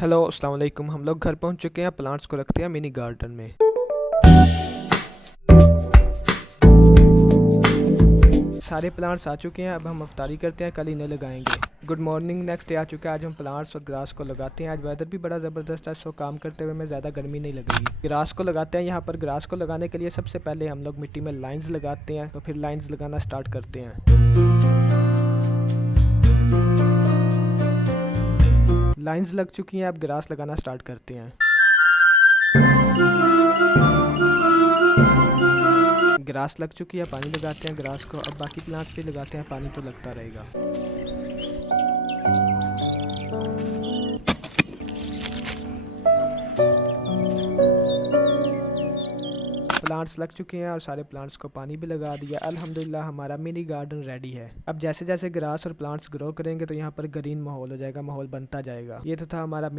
Hello अस्सलाम वालेकुम। हम लोग घर पहुंच चुके हैं। प्लांट्स को रखते हैं मिनी गार्डन में। सारे प्लांट्स आ चुके हैं। अब हम अफ्तारी करते हैं, कल इन्हें लगाएंगे। Good morning. नेक्स्ट डे आ चुका है। आज हम प्लांट्स और ग्रास को लगाते हैं। आज वेदर भी बड़ा ज़बरदस्त है, सो काम करते हुए हमें ज़्यादा गर्मी नहीं लगेगी। ग्रास को लगाते हैं। यहाँ पर ग्रास को लगाने के लिए सबसे पहले हम लोग मिट्टी में लाइंस लगाते हैं, तो फिर लाइंस लगाना स्टार्ट करते हैं। लाइंस लग चुकी हैं, अब ग्रास लगाना स्टार्ट करते हैं। ग्रास लग चुकी है, पानी लगाते हैं ग्रास को। अब बाकी प्लांट्स भी लगाते हैं, पानी तो लगता रहेगा। प्लांट्स लग चुके हैं और सारे प्लांट्स को पानी भी लगा दिया। अल्हम्दुलिल्लाह हमारा मिनी गार्डन रेडी है। अब जैसे जैसे ग्रास और प्लांट्स ग्रो करेंगे तो यहाँ पर ग्रीन माहौल हो जाएगा, माहौल बनता जाएगा। ये तो था हमारा मिनी